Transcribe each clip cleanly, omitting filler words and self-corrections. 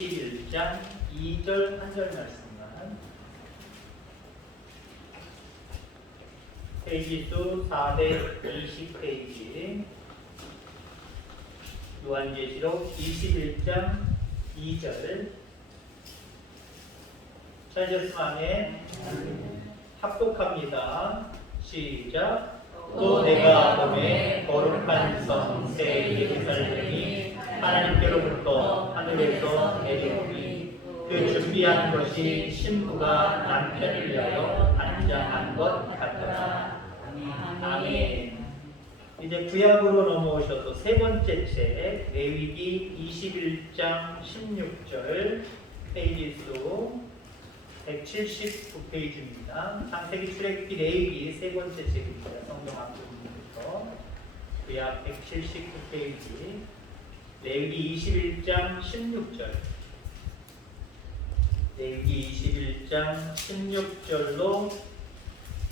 11장 2절 한 절 말씀만 페이지수 420페이지 요한계시록 21장 2절 찾으셨으면 합독합니다. 시작. 또 내가 보매 거룩한 성새 예루살렘이 하나님께로부터 하늘에서 내려오니 그 준비한 것이 신부가 남편을 위하여 단장한 것 같더라. 아멘. 이제 구약으로 넘어오셔서 세 번째 책 레위기 21장 16절 페이지수 179페이지입니다. 창세기, 출애굽기, 레위기 세 번째 책입니다. 성경 앞부분부터 구약 179페이지 레위기 21장 16절 레위기 21장 16절로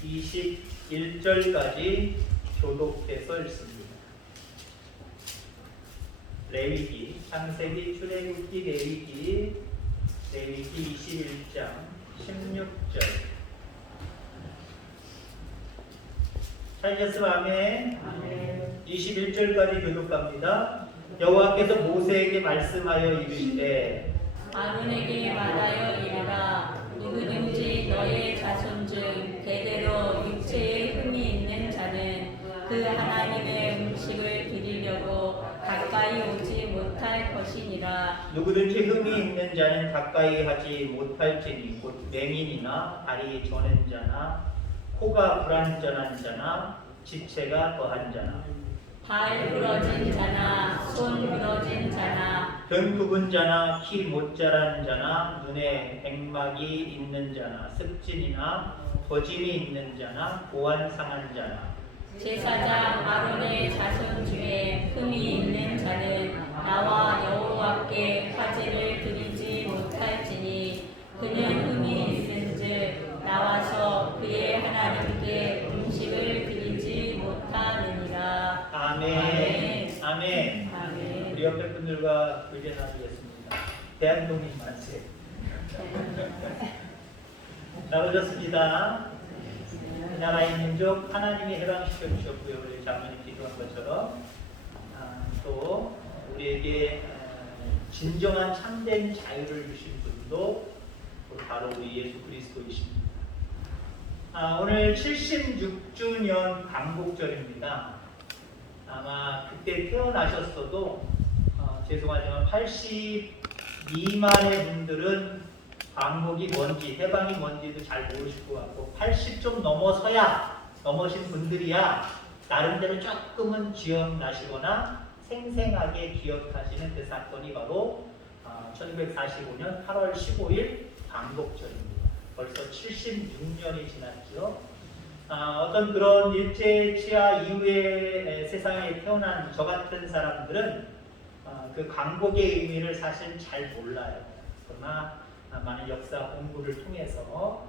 21절까지 교독해서 읽습니다. 레위기, 창세기, 출애굽기, 레위기 21장 16절 찾으셨으면 아멘. 21절까지 교독합니다. 여호와께서 모세에게 말씀하여 이르시되 아론에게 말하여 이르라. 누구든지 너의 자손 중 대대로 육체에 흠이 있는 자는 그 하나님의 음식을 드리려고 가까이 오지 못할 것이니라. 누구든지 흠이 있는 자는 가까이 하지 못할지니 곧 맹인이나 다리 저는 자나 코가 불완전한 자나 지체가 더한 자나 발 부러진 자나 손 부러진 자나 등 굽은 자나 키 못 자란 자나 눈에 백막이 있는 자나 습진이나 거짐이 있는 자나 보안 상한 자나 제사장 아론의 자손 중에 흠이 있는 자는 나와 여호와께 화제를 드리지 못할지니 그는 흠이 있은즉 나와서 그의 하나님께 음식을 드리지 못하느니라. 아멘. 아멘. 아멘. 우리 옆에 분들과 의견 나누겠습니다. 대한독립 만세. 나오셨습니다. 나라의 민족 하나님이 해방시켜 주셨고요. 우리 장로님 기도한 것처럼 또 우리에게 진정한 참된 자유를 주신 분도 바로 우리 예수 그리스도이십니다. 오늘 76주년 광복절입니다. 아마 그때 태어나셨어도 죄송하지만 80 미만의 분들은 광복이 뭔지 해방이 뭔지도 잘 모르실 것 같고 80 좀 넘으신 분들이야 나름대로 조금은 기억나시거나 생생하게 기억하시는 그 사건이 바로 1945년 8월 15일 광복절입니다. 벌써 76년이 지났죠. 어떤 그런 일제치하 이후에 세상에 태어난 저 같은 사람들은 그 광복의 의미를 사실 잘 몰라요. 그러나 많은 역사 공부를 통해서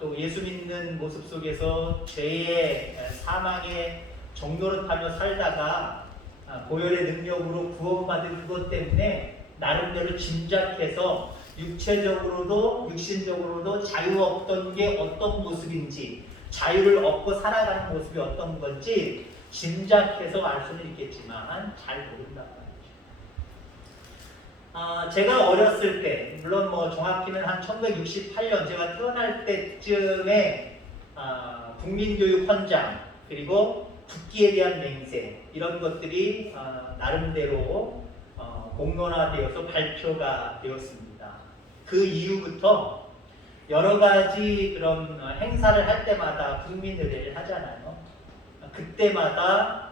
또 예수 믿는 모습 속에서 죄의 사망의 종노릇하며 살다가 보혈의 능력으로 구원받은 것 때문에 나름대로 짐작해서 육체적으로도 육신적으로도 자유 없던 게 어떤 모습인지 자유를 얻고 살아가는 모습이 어떤 건지 짐작해서 알 수는 있겠지만 잘 모른다고 하죠. 제가 어렸을 때 물론 뭐 정확히는 한 1968년 제가 태어날 때쯤에 국민교육 헌장 그리고 국기에 대한 맹세 이런 것들이 나름대로 공론화되어서 발표가 되었습니다. 그 이후부터 여러 가지 그런 행사를 할 때마다 국민의례를 하잖아요. 그때마다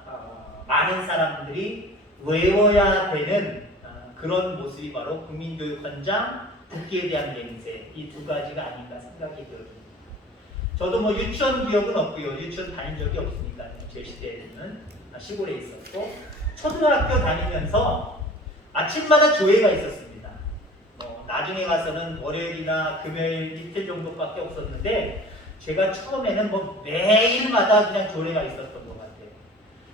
많은 사람들이 외워야 되는 그런 모습이 바로 국민교육헌장, 국기에 대한 맹세 이 두 가지가 아닌가 생각이 들어집니다. 저도 뭐 유치원 기억은 없고요. 유치원 다닌 적이 없으니까요. 제 시대에는 시골에 있었고 초등학교 다니면서 아침마다 조회가 있었습니다. 나중에 가서는 월요일이나 금요일 이틀 정도밖에 없었는데 제가 처음에는 뭐 매일마다 그냥 조례가 있었던 것 같아요.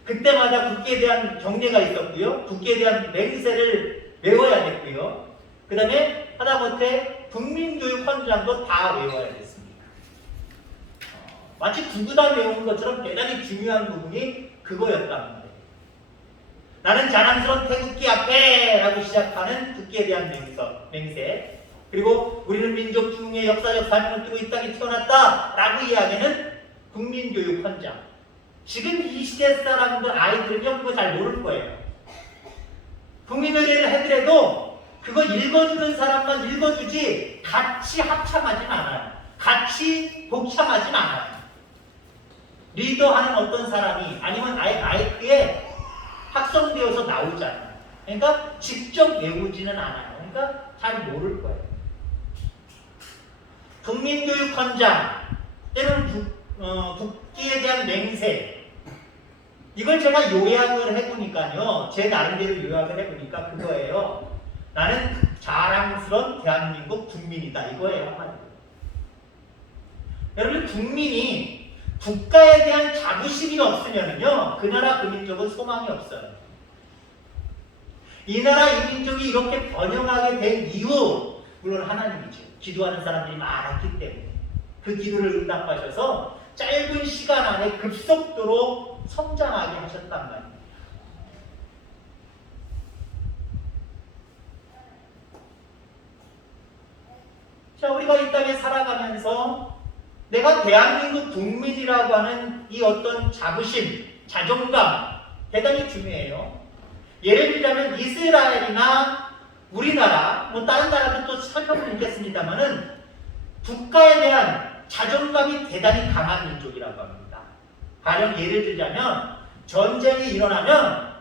그때마다 국기에 대한 경례가 있었고요. 국기에 대한 맹세를 외워야 됐고요. 그 그 다음에 하다못해 국민교육헌장도 다 외워야겠습니다. 마치 구구단 외우는 것처럼 대단히 중요한 부분이 그거였단 말이에요. 나는 자랑스러운 태극기 앞에 라고 시작하는 국기에 대한 맹세, 그리고 우리는 민족 중의 역사적 삶을 띠고 이 땅에 태어났다 라고 이야기하는 국민교육헌장. 지금 이 시대 사람들 아이들은요 그거 잘 모를 거예요. 국민의례를 해더라도 그거 읽어주는 사람만 읽어주지 같이 합참하진 않아요. 같이 독참하진 않아요. 리더하는 어떤 사람이 아니면 아예 마이크에 확성되어서 나오잖아요. 그러니까 직접 외우지는 않아요. 그러니까 잘 모를 거예요. 국민교육헌장 때는 국기에 대한 맹세, 이걸 제가 요약을 해보니까요, 제 나름대로 요약을 해보니까 그거예요. 나는 자랑스러운 대한민국 국민이다 이거예요. 한마디로. 여러분, 국민이 국가에 대한 자부심이 없으면요 그 나라 그 민족은 소망이 없어요. 이 나라 이 민족이 이렇게 번영하게 된 이유, 물론 하나님이죠. 기도하는 사람들이 많았기 때문에 그 기도를 응답하셔서 짧은 시간 안에 급속도로 성장하게 하셨단 말입니다. 자, 우리가 이 땅에 살아가면서 내가 대한민국 국민이라고 하는 이 어떤 자부심, 자존감 대단히 중요해요. 예를 들자면 이스라엘이나 우리나라, 뭐 다른 나라도 또 살펴보겠습니다만은 국가에 대한 자존감이 대단히 강한 민족이라고 합니다. 가령 예를 들자면 전쟁이 일어나면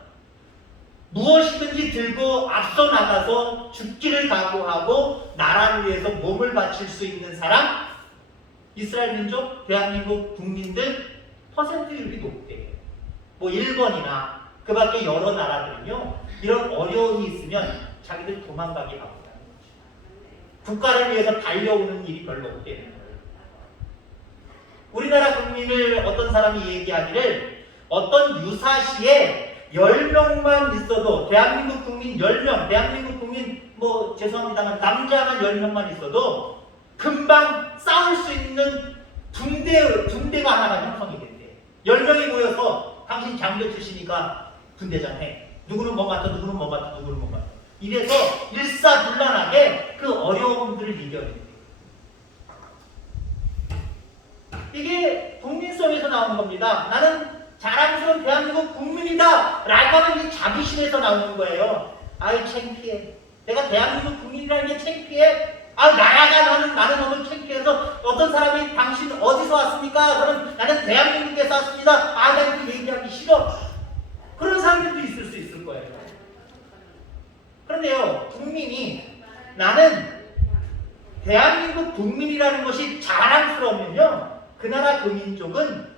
무엇이든지 들고 앞서 나가서 죽기를 각오하고 나라를 위해서 몸을 바칠 수 있는 사람, 이스라엘 민족, 대한민국 국민들 퍼센트율이 높대요. 뭐 일본이나 그 밖에 여러 나라들은요 이런 어려움이 있으면 자기들 도망가게 하고 국가를 위해서 달려오는 일이 별로 없대는 거예요. 우리나라 국민을 어떤 사람이 얘기하기를 어떤 유사시에 10명만 있어도 대한민국 국민 10명, 대한민국 국민 뭐 죄송합니다만 남자만 10명만 있어도 금방 싸울 수 있는 군대가 하나가 형성이 된대. 10명이 모여서 당신 장교 출신이니까 군대장 해. 누구는 뭐 맡아, 누구는 뭐 맡아, 누구는 뭐 맡아. 이래서 일사불란하게 그 어려움들을 이겨내요. 이게 국민성에서 나오는 겁니다. 나는 자랑스러운 대한민국 국민이다 라고 하는 이 자부심에서 나오는 거예요. 아유 창피해. 내가 대한민국 국민이라는 게 창피해. 아 나라가 나는 너무 창피해서 어떤 사람이 당신 어디서 왔습니까? 그럼 나는 대한민국에서 왔습니다. 아 난 그 얘기하기 싫어. 그런 사람들도 있을 수 있을 거예요. 그런데요, 국민이 나는 대한민국 국민이라는 것이 자랑스러우면요 그 나라 그 민족은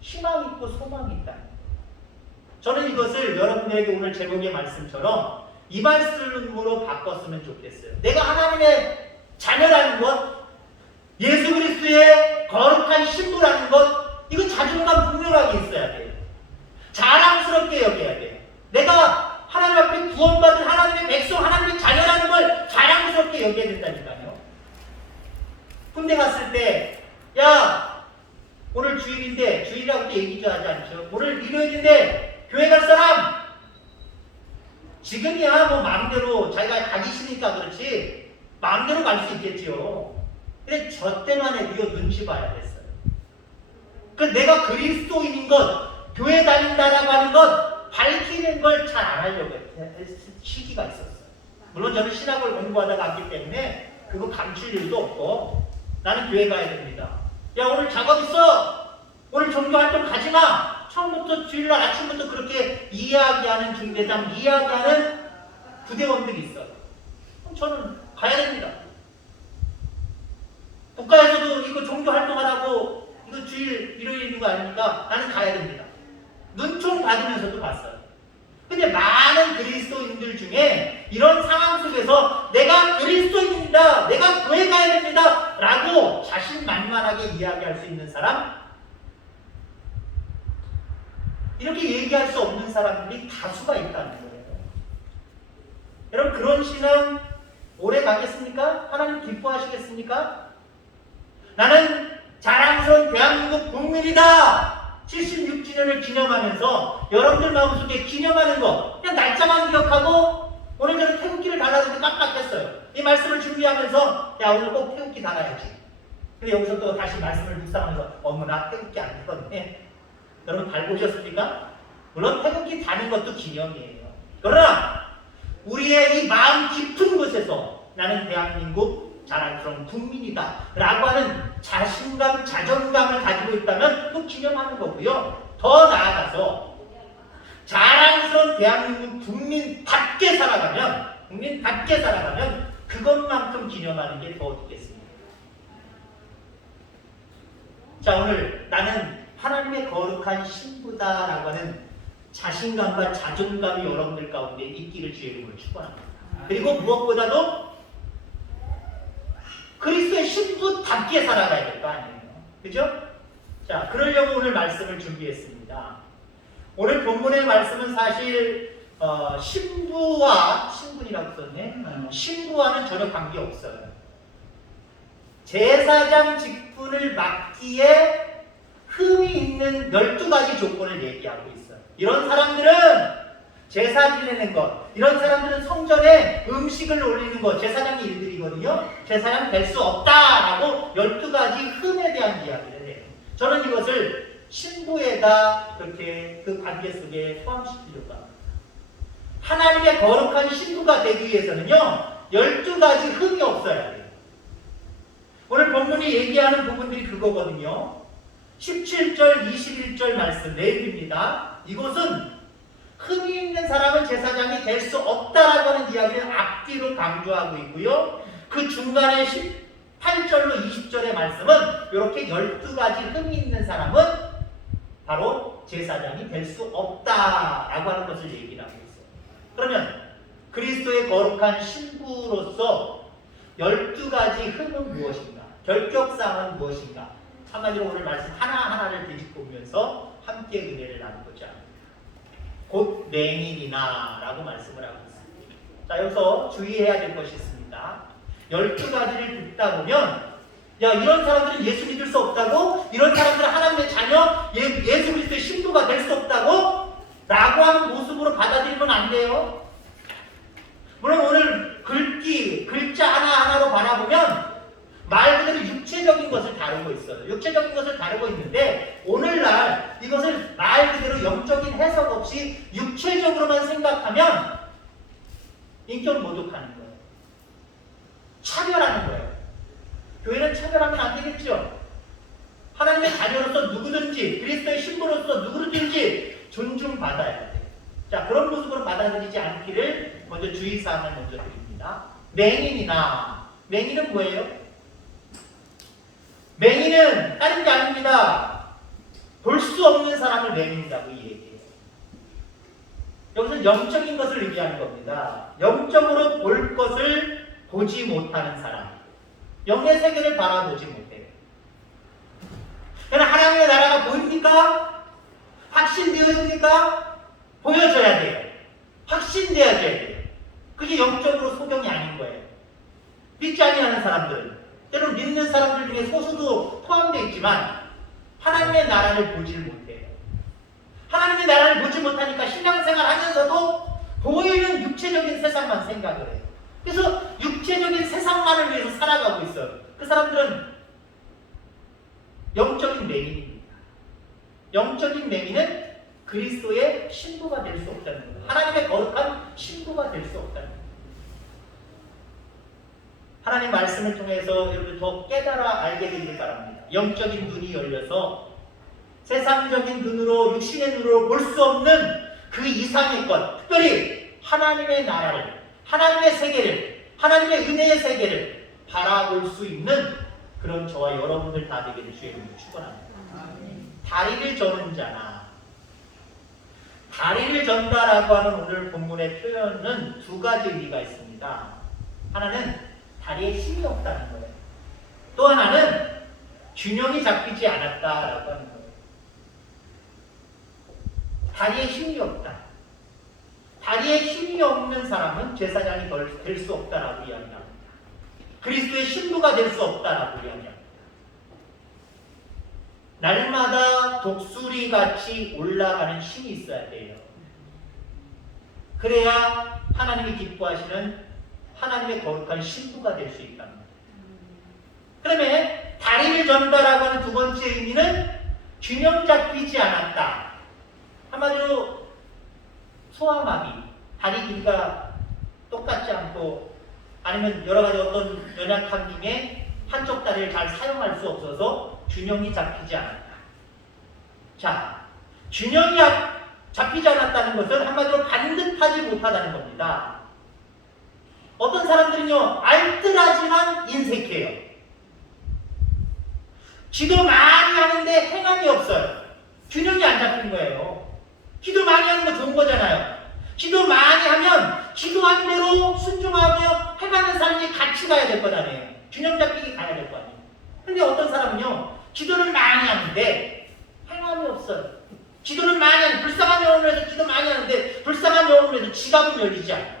희망 있고 소망이 있다. 저는 이것을 여러분에게 오늘 제목의 말씀처럼 이 말씀으로 바꿨으면 좋겠어요. 내가 하나님의 자녀라는 것, 예수 그리스도의 거룩한 신부라는 것, 이거 자존감 분명하게 있어야 돼요. 자랑스럽게 여겨야 돼요. 내가 하나님 앞에 구원받은 하나님의 백성, 하나님의 자녀라는 걸 자랑스럽게 여겨야 된다니까요. 군대 갔을 때, 야, 오늘 주일인데, 주일이라고 얘기도 하지 않죠. 오늘 일요일인데, 교회 갈 사람! 지금이야 뭐 마음대로 자기가 가기 싫으니까 그렇지, 마음대로 갈 수 있겠지요. 근데 저 때만 해도 눈치 봐야 됐어요. 그 내가 그리스도인인 것, 교회 다닌다라고 하는 것, 밝히는 걸 잘 안 하려고 했을 시기가 있었어요. 물론 저는 신학을 공부하다 갔기 때문에 그거 감출 일도 없고 나는 교회 가야 됩니다. 야 오늘 작업 있어. 오늘 종교활동 가지마. 처음부터 주일날 아침부터 그렇게 이야기하는 중대장, 이야기하는 부대원들이 있어요. 그럼 저는 가야 됩니다. 국가에서도 이거 종교활동하라고 이거 주일 일요일인 거 아닙니까? 나는 가야 됩니다. 눈총 받으면서도 갔어요. 근데 많은 그리스도인들 중에 이런 상황 속에서 내가 그리스도인입니다. 내가 교회 가야 됩니다. 라고 자신만만하게 이야기할 수 있는 사람, 이렇게 얘기할 수 없는 사람들이 다수가 있다는 거예요. 여러분 그런 신앙 오래 가겠습니까? 하나님 기뻐하시겠습니까? 나는 자랑스러운 대한민국 국민이다! 76주년을 기념하면서 여러분들 마음속에 기념하는 거 그냥 날짜만 기억하고 오늘 저는 태극기를 달라는데 깜빡했어요. 이 말씀을 준비하면서 야 오늘 꼭 태극기 달아야지. 근데 여기서 또 다시 말씀을 묵상하면서 어머나 태극기 안 달았네. 여러분 달고 오셨습니까? 물론 태극기 다는 것도 기념이에요. 그러나 우리의 이 마음 깊은 곳에서 나는 대한민국 자랑스러운 국민이다 라고 하는 자신감, 자존감을 가지고 있다면 또 기념하는 거고요. 더 나아가서 자랑스러운 대한민국 국민답게 살아가면 그것만큼 기념하는 게 더 어떻겠습니까? 자, 오늘 나는 하나님의 거룩한 신부다라고 하는 자신감과 자존감이 여러분들 가운데 있기를 주의 이름으로 축원합니다. 그리고 무엇보다도 그리스도의 신부답게 살아가야 될 거 아니에요. 그죠? 자, 그러려고 오늘 말씀을 준비했습니다. 오늘 본문의 말씀은 사실 신부이라고 썼네. 신부와는 전혀 관계없어요. 제사장 직분을 맡기에 흠이 있는 12가지 조건을 얘기하고 있어요. 이런 사람들은 제사 지내는 것, 이런 사람들은 성전에 음식을 올리는 것, 제사장의 일들이거든요. 제사장 될 수 없다라고 12가지 흠에 대한 이야기를 해요. 저는 이것을 신부에다 그렇게 그 관계 속에 포함시키려고 합니다. 하나님의 거룩한 신부가 되기 위해서는요, 12가지 흠이 없어야 돼요. 오늘 본문이 얘기하는 부분들이 그거거든요. 17절, 21절 말씀 내입니다. 이곳은 흠이 있는 사람은 제사장이 될 수 없다라고 하는 이야기를 앞뒤로 강조하고 있고요. 그 중간에 18절로 20절의 말씀은 이렇게 12가지 흠이 있는 사람은 바로 제사장이 될 수 없다라고 하는 것을 얘기를 하고 있어요. 그러면 그리스도의 거룩한 신부로서 12가지 흠은 무엇인가? 결격사항은 무엇인가? 한마디로 오늘 말씀 하나하나를 뒤집으면서 함께 은혜를 나누고자 합니다. 곧 맹인이나 라고 말씀을 하고 있습니다. 자, 여기서 주의해야 될 것이 있습니다. 12가지를 듣다 보면 야, 이런 사람들은 예수 믿을 수 없다고? 이런 사람들은 하나님의 자녀, 예수 그리스도의 신부가 될 수 없다고? 라고 하는 모습으로 받아들이면 안 돼요. 물론 오늘 글자 하나하나로 바라보면 말 그대로 육체적인 것을 다루고 있어요. 육체적인 것을 다루고 있는데 오늘날 이것을 말 그대로 영적인 해석 없이 육체적으로만 생각하면 인격 모독하는 거예요. 차별하는 거예요. 교회는 차별하면 안 되겠죠. 하나님의 자녀로서 누구든지 그리스도의 신부로서 누구든지 존중받아야 돼요. 자, 그런 모습으로 받아들이지 않기를 먼저 주의사항을 먼저 드립니다. 맹인은 뭐예요? 맹인은 다른 게 아닙니다. 볼 수 없는 사람을 맹인이라고 얘기해요. 여기서 영적인 것을 얘기하는 겁니다. 영적으로 볼 것을 보지 못하는 사람. 영의 세계를 바라보지 못해요. 그러나 하나님의 나라가 보입니까? 확신되어집니까? 보여줘야 돼요. 확신되어져야 돼요. 그게 영적으로 소경이 아닌 거예요. 믿지 아니하는 사람들, 때론 믿는 사람들 중에 소수도 포함되어 있지만 하나님의 나라를 보질 못해요. 하나님의 나라를 보지 못하니까 신앙생활 하면서도 보이는 육체적인 세상만 생각을 해요. 그래서 육체적인 세상만을 위해서 살아가고 있어요. 그 사람들은 영적인 맹인입니다. 영적인 맹인은 그리스도의 신부가 될 수 없다는 거예요. 하나님의 거룩한 신부가 될 수 없다는 거예요. 하나님 말씀을 통해서 여러분 더 깨달아 알게 되길 바랍니다. 영적인 눈이 열려서 세상적인 눈으로, 육신의 눈으로 볼 수 없는 그 이상의 것, 특별히 하나님의 나라를, 하나님의 세계를, 하나님의 은혜의 세계를 바라볼 수 있는 그런 저와 여러분들 다 되기를 주의 이름으로 축원합니다. 다리를 저는 자나, 다리를 전다라고 하는 오늘 본문의 표현은 두 가지 의미가 있습니다. 하나는 다리에 힘이 없다는 거예요. 또 하나는 균형이 잡히지 않았다라고 하는 거예요. 다리에 힘이 없다. 다리에 힘이 없는 사람은 제사장이 될 수 없다라고 이야기합니다. 그리스도의 신부가 될 수 없다라고 이야기합니다. 날마다 독수리같이 올라가는 힘이 있어야 돼요. 그래야 하나님이 기뻐하시는 하나님의 거룩한 신부가 될 수 있답니다. 그러면 다리를 전다라고 하는 두 번째 의미는 균형 잡히지 않았다. 한마디로 소아마비, 다리 길이가 똑같지 않고 아니면 여러 가지 어떤 연약함 중에 한쪽 다리를 잘 사용할 수 없어서 균형이 잡히지 않았다. 자, 균형이 잡히지 않았다는 것은 한마디로 반듯하지 못하다는 겁니다. 어떤 사람들은요, 알뜰하지만 인색해요. 기도 많이 하는데 행함이 없어요. 균형이 안 잡히는 거예요. 기도 많이 하는 거 좋은 거잖아요. 기도 많이 하면 기도한 대로 순종하며 행하는 삶이 같이 가야 될 거 아니에요. 균형 잡히게 가야 될 거 아니에요. 근데 어떤 사람은요, 기도를 많이 하는데 행함이 없어요. 기도를 많이 하는, 불쌍한 영혼을 해서 기도 많이 하는데 불쌍한 영혼을 해서 지갑은 열리지 않아요.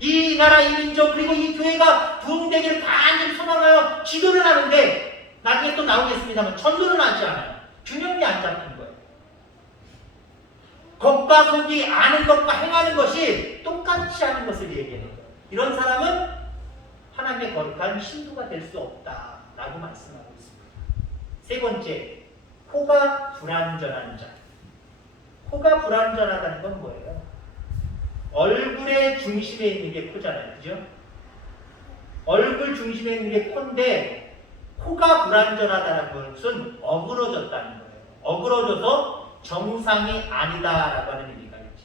이 나라, 이 민족, 그리고 이 교회가 부흥되기를 간절히 소망하여 기도를 하는데 나중에 또 나오겠습니다만 전도는 하지 않아요. 균형이 안 잡히는 거예요. 겉과 속이 아는 것과 행하는 것이 똑같지 않은 것을 얘기해요. 이런 사람은 하나님의 거룩한 신부가 될 수 없다라고 말씀하고 있습니다. 세 번째, 코가 불완전한 자. 코가 불완전하다는 건 뭐예요? 얼굴의 중심에 있는 게 코잖아요. 그죠? 얼굴 중심에 있는 게 코인데 코가 불완전하다는 것은 어그러졌다는 거예요. 어그러져서 정상이 아니다라고 하는 의미가 있지.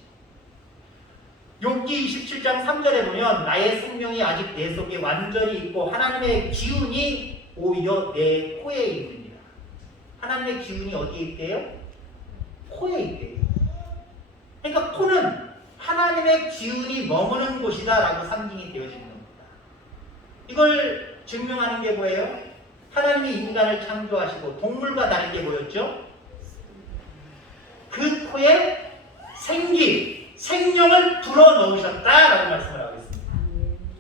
욥기 27장 3절에 보면 나의 생명이 아직 내 속에 완전히 있고 하나님의 기운이 오히려 내 코에 있느니라. 하나님의 기운이 어디에 있대요? 코에 있대요. 그러니까 코는 하나님의 기운이 머무는 곳이다라고 상징이 되어지는 겁니다. 이걸 증명하는 게 뭐예요? 하나님이 인간을 창조하시고 동물과 다르게 보였죠? 그 코에 생기, 생명을 불어넣으셨다라고 말씀을 하고 있습니다.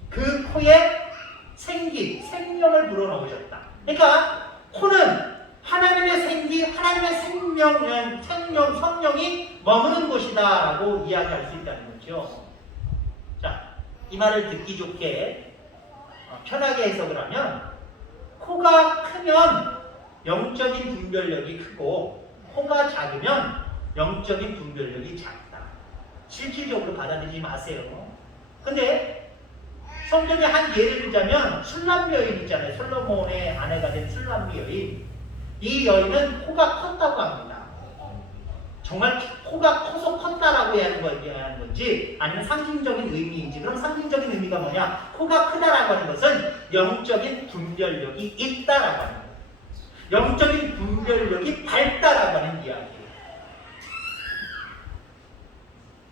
그 코에 생기, 생명을 불어넣으셨다. 그러니까 코는 하나님의 생기, 하나님의 성령이 머무는 곳이다라고 이야기할 수 있다는 거죠. 자, 이 말을 듣기 좋게 편하게 해석을 하면 코가 크면 영적인 분별력이 크고 코가 작으면 영적인 분별력이 작다. 실질적으로 받아들이지 마세요. 근데 성경에 한 예를 들자면 술람비 여인 있잖아요. 솔로몬의 아내가 된 술람비 여인. 이 여인은 코가 컸다고 합니다. 정말 코가 커서 컸다라고 얘기하는 건지 아니면 상징적인 의미인지. 그럼 상징적인 의미가 뭐냐? 코가 크다라고 하는 것은 영적인 분별력이 있다라고 하는 거예요. 영적인 분별력이 밝다라고 하는 이야기예요.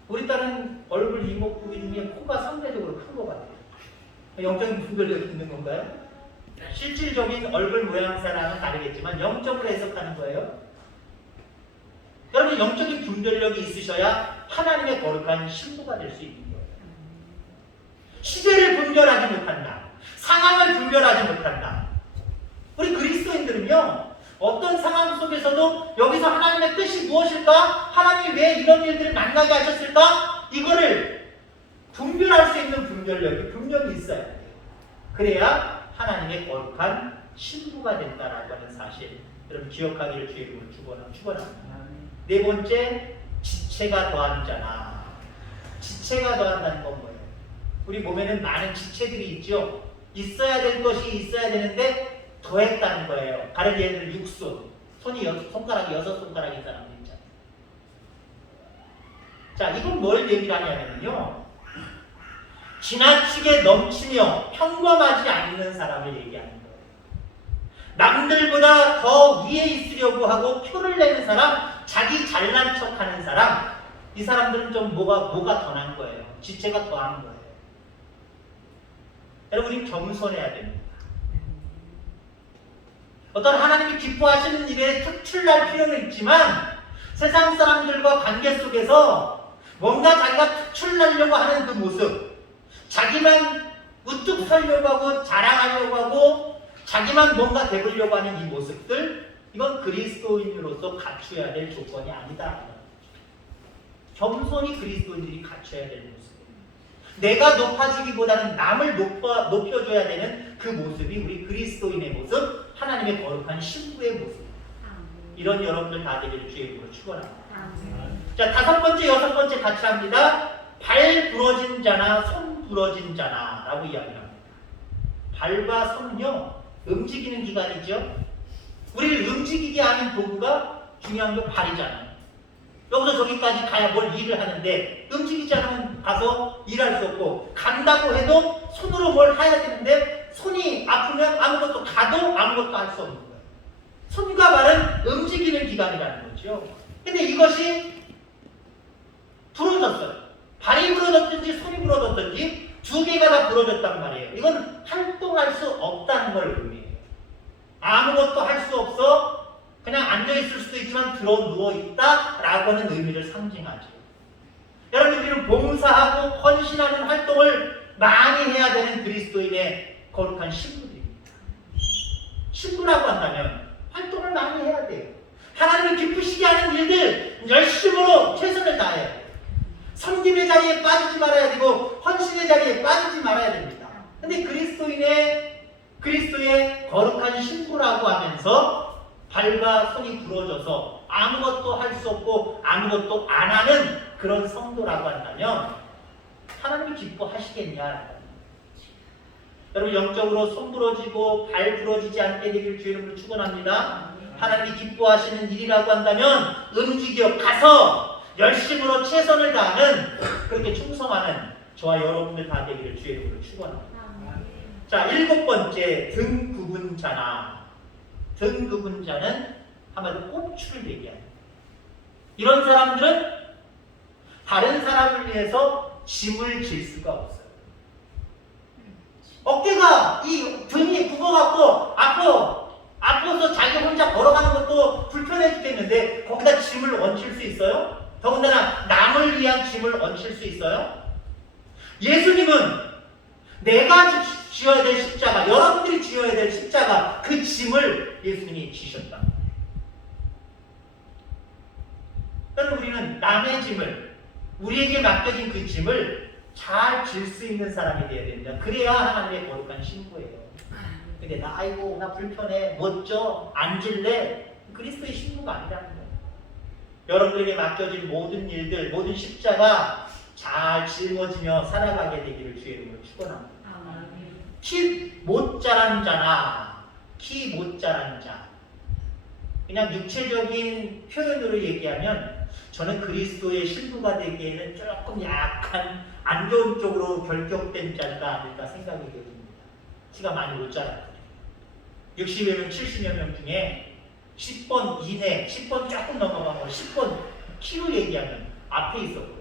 우리 딸은 얼굴 이목구비 중에 코가 상대적으로 큰 것 같아요. 영적인 분별력이 있는 건가요? 실질적인 얼굴 모양새랑은 다르겠지만 영적으로 해석하는 거예요. 여러분, 영적인 분별력이 있으셔야 하나님의 거룩한 신부가 될 수 있는 거예요. 시대를 분별하지 못한다. 상황을 분별하지 못한다. 우리 그리스도인들은요, 어떤 상황 속에서도 여기서 하나님의 뜻이 무엇일까? 하나님이 왜 이런 일들을 만나게 하셨을까? 이거를 분별할 수 있는 분별력이 분명히 있어야 돼요. 그래야 하나님의 거룩한 신부가 된다라고 하는 사실, 여러분 기억하기를 주의 이름으로 축원합니다. 네 번째, 지체가 더한 자나. 지체가 더한다는 건 뭐예요? 우리 몸에는 많은 지체들이 있죠. 있어야 될 것이 있어야 되는데 더했다는 거예요. 다른 예를 육손, 손가락이 6손가락인 사람들 있잖아요. 자, 이건 뭘 얘기하냐면요, 지나치게 넘치며 평범하지 않는 사람을 얘기하는 거예요. 남들보다 더 위에 있으려고 하고 표를 내는 사람, 자기 잘난 척하는 사람, 이 사람들은 좀 뭐가 더 난 거예요. 지체가 더한 거예요. 여러분, 우리 겸손해야 됩니다. 어떤 하나님이 기뻐하시는 일에 특출날 필요는 있지만 세상 사람들과 관계 속에서 뭔가 자기가 특출나려고 하는 그 모습, 자기만 우뚝 서려고 하고 자랑하려고 하고 자기만 뭔가 되보려고 하는 이 모습들, 이건 그리스도인으로서 갖춰야 될 조건이 아니다. 겸손히 그리스도인들이 갖춰야 될 모습. 내가 높아지기보다는 남을 높여줘야 되는 그 모습이 우리 그리스도인의 모습, 하나님의 거룩한 신부의 모습. 이런 여러분들 다 되기를 주의 이름으로 축원합니다. 자, 5번째, 6번째 같이 합니다. 발 부러진 자나 손 부러진 자나 라고 이야기합니다. 발과 손은요, 움직이는 기관이죠. 우리를 움직이게 하는 도구가 중요한 게 발이잖아요. 여기서 저기까지 가야 뭘 일을 하는데 움직이지 않으면 가서 일할 수 없고, 간다고 해도 손으로 뭘 해야 되는데 손이 아프면 아무것도 가도 아무것도 할 수 없는 거예요. 손과 발은 움직이는 기관이라는 거죠. 근데 이것이 부러졌어요. 발이 부러졌든지 손이 부러졌든지 두 개가 다 부러졌단 말이에요. 이건 활동할 수 없다는 걸 의미해요. 아무것도 할 수 없어 그냥 앉아있을 수도 있지만 누워있다 라고 하는 의미를 상징하죠. 여러분들은 봉사하고 헌신하는 활동을 많이 해야 되는 그리스도인의 거룩한 신부들입니다. 신부라고 한다면 활동을 많이 해야 돼요. 하나님을 기쁘시게 하는 일들 열심으로 최선을 다해야 돼요. 섬김의 자리에 빠지지 말아야 되고 헌신의 자리에 빠지지 말아야 됩니다. 근데 그리스도의 거룩한 신부라고 하면서 발과 손이 부러져서 아무것도 할 수 없고 아무것도 안 하는 그런 성도라고 한다면 하나님이 기뻐하시겠냐? 여러분, 영적으로 손 부러지고 발 부러지지 않게 되길 주의 이름으로 축원합니다. 하나님이 기뻐하시는 일이라고 한다면 움직여 가서 열심으로 최선을 다하는, 그렇게 충성하는 저와 여러분들 다 되기를 주의 이름으로 축원합니다. 자, 7번째, 등 굽은 자나. 등 굽은 자는 한마디로 꼽추를 얘기합니다. 이런 사람들은 다른 사람을 위해서 짐을 질 수가 없어요. 어깨가, 이 등이 굽어갖고 아파서 자기 혼자 걸어가는 것도 불편해 죽겠는데 거기다 짐을 얹힐 수 있어요? 더군다나 남을 위한 짐을 얹힐 수 있어요? 예수님은 내가 지어야 될 십자가, 여러분들이 지어야 될 십자가, 그 짐을 예수님이 지셨다. 그러면 우리는 남의 짐을, 우리에게 맡겨진 그 짐을 잘 질 수 있는 사람이 되어야 됩니다. 그래야 하나님의 거룩한 신부예요. 근데 나 불편해, 멋져, 안 질래? 그리스도의 신부가 아니라는 거예요. 여러분에게 맡겨진 모든 일들, 모든 십자가 잘 짊어지며 살아가게 되기를 주의 이름으로 축원합니다. 키 못 자란 자나, 키 못 자란 자. 그냥 육체적인 표현으로 얘기하면 저는 그리스도의 신부가 되기에는 조금 약간 안 좋은 쪽으로 결격된 자가 아닐까 생각이 됩니다. 키가 많이 못 자랐거든요. 60여 명, 70여 명 중에 10번 이내, 10번 조금 넘어가고 10번 키로 얘기하면 앞에 있었거든요.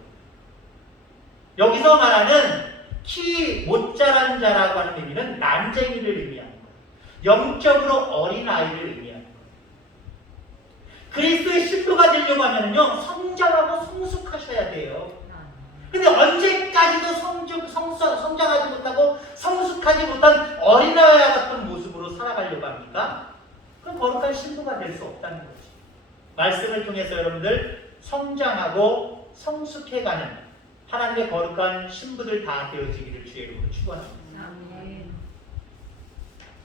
여기서 말하는 키 못 자란 자라고 하는 의미는 난쟁이를 의미하는 거예요. 영적으로 어린 아이를 의미하는 거예요. 그리스도의 신부가 되려고 하면요, 성장하고 성숙하셔야 돼요. 근데 언제까지도 성장하지 못하고 성숙하지 못한 어린아이와 같은 모습으로 살아가려고 합니까? 그럼 거룩한 신부가 될 수 없다는 거죠. 말씀을 통해서 여러분들 성장하고 성숙해가는 하나님의 거룩한 신부들 다 되어지기를 주의 이름으로 축원합니다.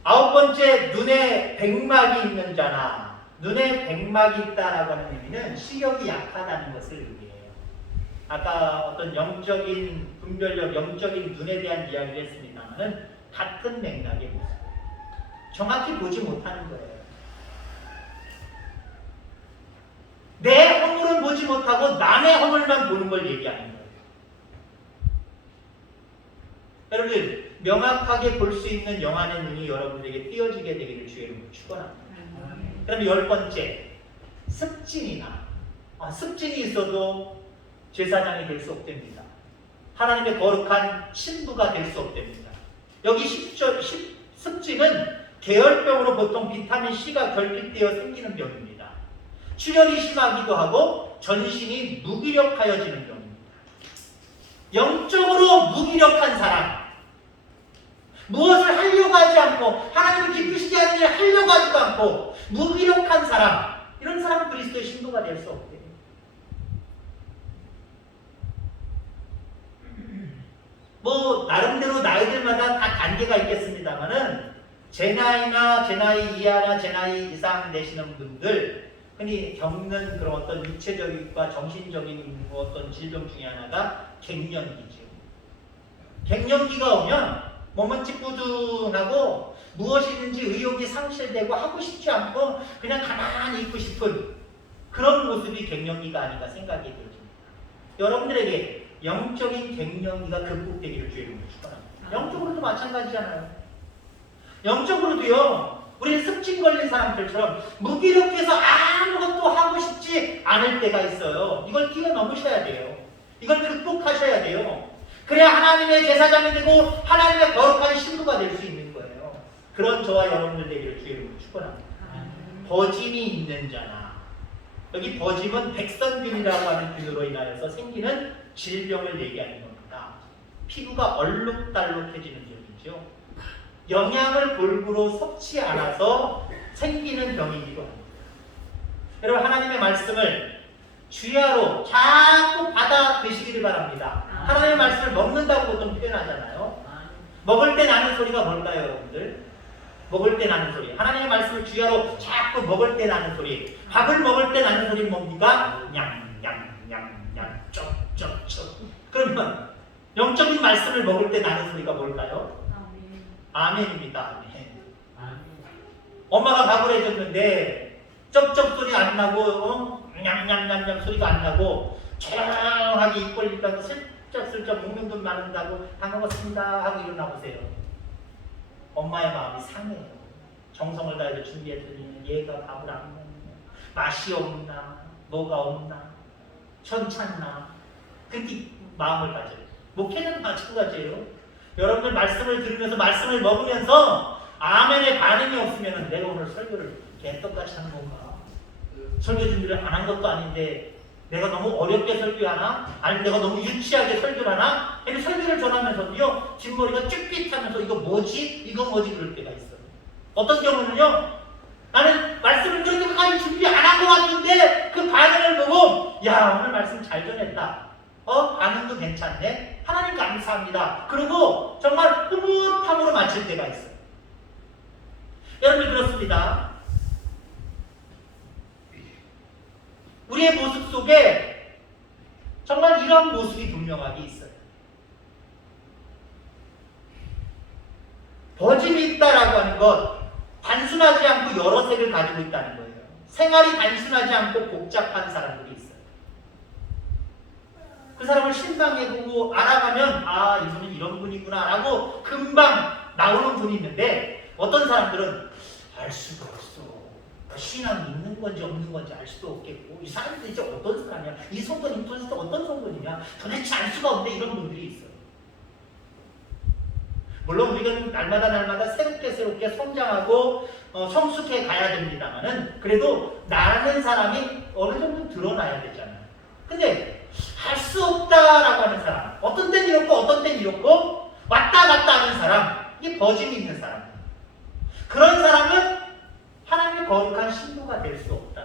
9번째, 눈에 백막이 있는 자나. 눈에 백막이 있다라고 하는 의미는 시력이 약하다는 것을 의미해요. 아까 어떤 영적인 분별력, 영적인 눈에 대한 이야기를 했습니다만은 같은 맥락의 모습. 정확히 보지 못하는 거예요. 내 허물은 보지 못하고 남의 허물만 보는 걸 얘기하는 거예요. 여러분들, 명확하게 볼 수 있는 영안의 눈이 여러분들에게 띄어지게 되기를 주의 이름으로 축원합니다. 그럼 10번째, 습진이나. 습진이 있어도 제사장이 될 수 없답니다. 하나님의 거룩한 신부가 될 수 없답니다. 여기 습진은 계열병으로 보통 비타민 C가 결핍되어 생기는 병입니다. 출혈이 심하기도 하고 전신이 무기력하여지는 병입니다. 영적으로 무기력한 사람, 무엇을 하려고 하지 않고 하나님을 기쁘시게 하는 일을 하려고 하지도 않고 무기력한 사람, 이런 사람은 그리스도의 신도가 될 수 없대요. 뭐 나름대로 나이들마다 다 단계가 있겠습니다만은 제 나이나 제 나이 이하나 제 나이 이상 되시는 분들 흔히 겪는 그런 어떤 육체적인과 정신적인 어떤 질병 중에 하나가 갱년기죠. 갱년기가 오면 몸은 찌뿌둥하고 무엇이든지 의욕이 상실되고 하고 싶지 않고 그냥 가만히 있고 싶은 그런 모습이 갱년기가 아닌가 생각이 들죠. 여러분들에게 영적인 갱년기가 극복되기를 주의 이름으로 축원합니다. 영적으로도 마찬가지잖아요. 영적으로도요, 우리 습진 걸린 사람들처럼 무기력해서 아무것도 하고 싶지 않을 때가 있어요. 이걸 뛰어넘으셔야 돼요. 이걸 극복하셔야 돼요. 그래야 하나님의 제사장이 되고 하나님의 거룩한 신부가 될 수 있는 거예요. 그런 저와 여러분들 되기를 주의 이름으로 축원합니다. 버짐이 있는 자나, 여기 버짐은 백선균이라고 하는 균으로 인하여서 생기는 질병을 얘기하는 겁니다. 피부가 얼룩달룩해지는 병이죠. 영양을 골고루 섭취 않아서 생기는 병이기도 합니다. 여러분, 하나님의 말씀을 주야로 자꾸 받아 드시기를 바랍니다. 하나님의 말씀을 먹는다고 보통 표현하잖아요. 먹을 때 나는 소리가 뭘까요, 여러분들? 먹을 때 나는 소리. 하나님의 말씀을 주야로 자꾸 먹을 때 나는 소리. 밥을 먹을 때 나는 소리는 뭡니까? 냥냥냥냥 쩝쩝쩝. 그러면 영적인 말씀을 먹을 때 나는 소리가 뭘까요? 아멘입니다. 아멘. 엄마가 밥을 해줬는데 쩝쩝 소리 안 나고 냥냥냥냥 소리가 안 나고 조용하게 입 벌린다고 슬쩍슬쩍 먹는 돈 많은다고 다 먹었습니다 하고 일어나 보세요. 엄마의 마음이 상해요. 정성을 다해서 준비했더니 얘가 밥을 안 먹나, 맛이 없나, 뭐가 없나, 천찮나, 그렇게 마음을 가져요. 목회는 마찬가지예요. 여러분들 말씀을 들으면서 말씀을 먹으면서 아멘의 반응이 없으면 내가 오늘 설교를 개떡같이 하는 건가? 설교 준비를 안 한 것도 아닌데 내가 너무 어렵게 설교하나? 아니면 내가 너무 유치하게 설교를 하나? 이렇게 설교를 전하면서도요, 뒷머리가 쭈삣하면서 이거 뭐지? 이거 뭐지? 그럴 때가 있어요. 어떤 경우는요, 나는 말씀을 그렇게까지 준비 안 한 것 같은데 그 반응을 보고 야, 오늘 말씀 잘 전했다. 반응도 괜찮네. 하나님 감사합니다. 그리고 정말 흐뭇함으로 마칠 때가 있어요. 여러분, 그렇습니다. 우리의 모습 속에 정말 이런 모습이 분명하게 있어요. 버짐이 있다라고 하는 것, 단순하지 않고 여러 색을 가지고 있다는 거예요. 생활이 단순하지 않고 복잡한 사람들이 있어요. 그 사람을 신방해보고 알아가면 아, 이분은 이런 분이구나 라고 금방 나오는 분이 있는데, 어떤 사람들은 알 수가 없어. 신앙이 있는 건지 없는 건지 알 수도 없겠고, 이 사람들 이제 어떤 사람이야, 이 성도는 도대체 어떤 성도냐, 도대체 알 수가 없는데, 이런 분들이 있어요. 물론 우리가 날마다 새롭게 성장하고 성숙해 가야 됩니다만은, 그래도 나라는 사람이 어느 정도 드러나야 되잖아요. 근데 할 수 없다라고 하는 사람, 어떤 땐 이렇고 어떤 땐 이렇고 왔다 갔다 하는 사람, 이게 버짐이 있는 사람. 그런 사람은 하나님의 거룩한 신도가 될 수 없다.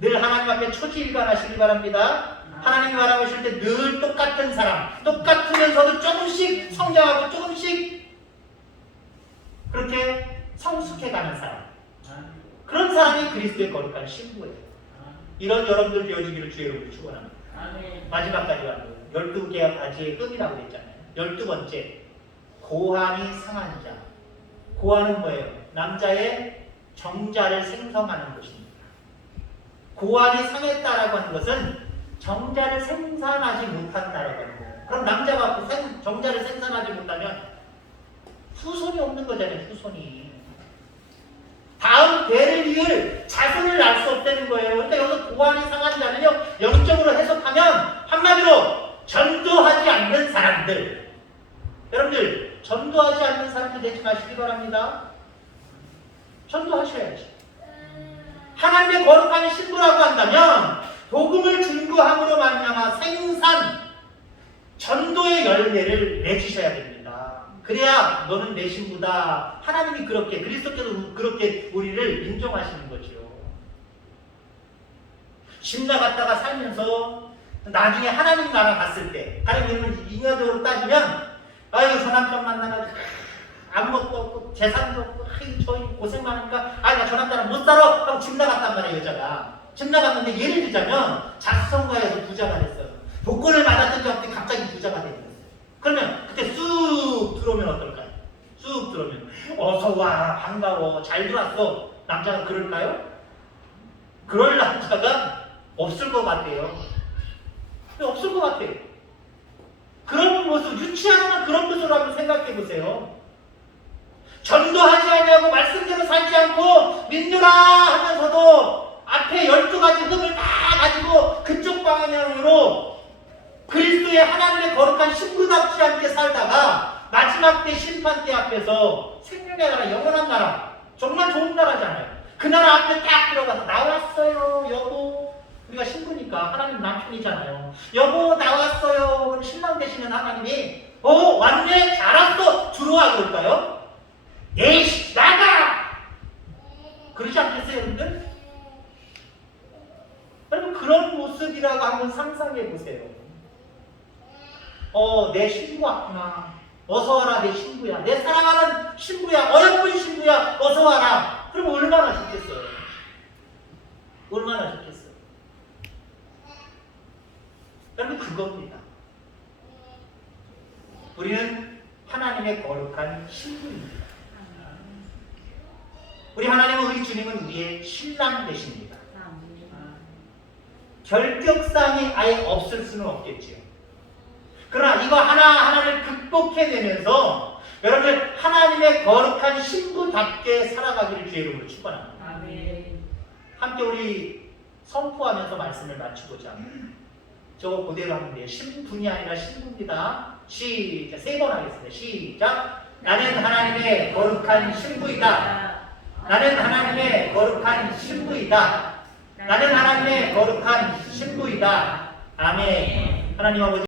늘 하나님 앞에 초지일관하시기 바랍니다. 하나님이 바라보실 때 늘 똑같은 사람, 똑같으면서도 조금씩 성장하고 조금씩 그렇게 성숙해가는 사람, 그런 사람이 그리스도의 거룩한 신부예요. 이런 여러분들 되어지기를 주의 이름으로 축원합니다. 마지막까지 가는 거예요. 12개의 가지의 끔이라고 했잖아요. 12번째, 고환이 상한 자. 고환은 뭐예요? 남자의 정자를 생성하는 것입니다. 고환이 상했다라고 하는 것은 정자를 생산하지 못한다라고 하는 거예요. 그럼 남자가 정자를 생산하지 못하면 후손이 없는 거잖아요. 후손이. 다음 대를 이을 자손을 낳을 수 없다는 거예요. 그러니까 여기서 고환이 상한 자는요, 영적으로 해석하면 한마디로 전도하지 않는 사람들. 여러분들, 전도하지 않는 사람들 되지 마시기 바랍니다. 전도하셔야지. 하나님의 거룩한 신부라고 한다면 복음을 증거함으로 말미암아 생산, 전도의 열매를 맺으셔야 됩니다. 그래야 너는 내 신부다. 하나님이 그렇게, 그리스도께서 그렇게 우리를 인정하시는 거죠. 집 나갔다가 살면서 나중에 하나님 나라 갔을 때, 하나님은 인간적으로 따지면 아유 저 남편 만나가지고 아무것도 없고 재산도 없고 아유 저희 고생 많으니까 아유 나 저 남자랑 못 살아 하고 집 나갔단 말이에요. 여자가 집 나갔는데 예를 들자면 자수성가해서 부자가 됐어요. 복권을 맞았던 적 없는데 갑자기 부자가 됐어요. 그러면 그때 쑥 들어오면 어떨까요? 쑥 들어오면 어서와 반가워 잘 들어왔어. 남자가 그럴까요? 그럴 남자가 없을 것 같아요. 없을 것 같아요. 그런 모습, 유치하거나 그런 모습을 한번 생각해 보세요. 전도하지 않냐고 말씀대로 살지 않고 믿느라 하면서도 앞에 12가지 흠을 다 가지고 그쪽 방향으로 그리스도의 하나님의 거룩한 신부답지 않게 살다가 마지막 때 심판 때 앞에서 생명의 나라, 영원한 나라, 정말 좋은 나라잖아요. 그 나라 앞에 딱 들어가서 나왔어요 여보. 우리가 신부니까 하나님 남편이잖아요. 여보 나왔어요. 신랑 되시는 하나님이 왔네 잘 왔어 들어와 그럴까요? 에이씨 나가! 그러지 않겠어요 여러분들? 여러분 그런 모습이라고 한번 상상해 보세요. 내 신부 왔구나. 어서 와라 내 신부야. 내 사랑하는 신부야. 어여쁜 신부야. 어서 와라. 그럼 얼마나 좋겠어요. 얼마나 좋겠어요. 여러분 그겁니다. 우리는 하나님의 거룩한 신부입니다. 우리 하나님은 우리 주님은 우리의 신랑 되십니다. 결격상이 아예 없을 수는 없겠지요. 그러나 이거 하나하나를 극복해내면서 여러분들 하나님의 거룩한 신부답게 살아가기를 주의 이름으로 축원합니다. 함께 우리 선포하면서 말씀을 마치고자 합니다. 저거 그대로 하면 돼요. 신분이 아니라 신부입니다. 시작. 3번 하겠습니다. 시작. 나는 하나님의 거룩한 신부이다. 나는 하나님의 거룩한 신부이다. 나는 하나님의 거룩한 신부이다. 아멘. 하나님 아버지